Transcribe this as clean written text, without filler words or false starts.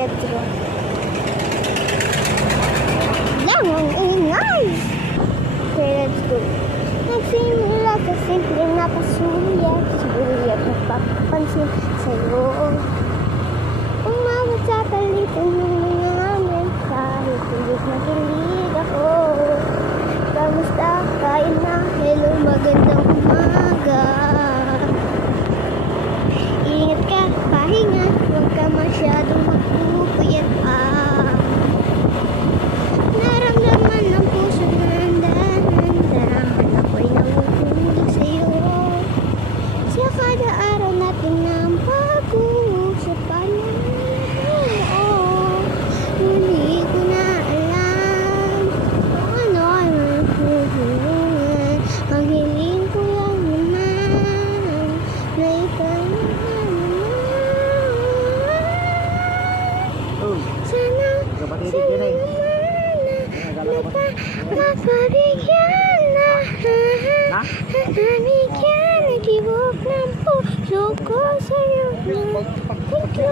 let's go. Lang, ang ingay! Okay, let's go. Nagsimula sa simpleng napasulyat, sulyat na papapansin sa'yo. Umawat sa palitan ng mga amin, kahit hilig na hilig ako. Kamusta? Kain na? Hello, magandang umaga. Ingat ka, pahinga, huwag ka masyadong magpupuyat pa. Naramdaman ng puso na handa-handa, ako'y nanguhulog sa'yo. Sa kada araw natin ng pag-uusap, paano hindi ko na alam kung ano ang hubungan. Ang hiling ko lang naman na ikaw sana napapabigyan na nabigyan nagtibok ng puso ko sa'yo. Thank you.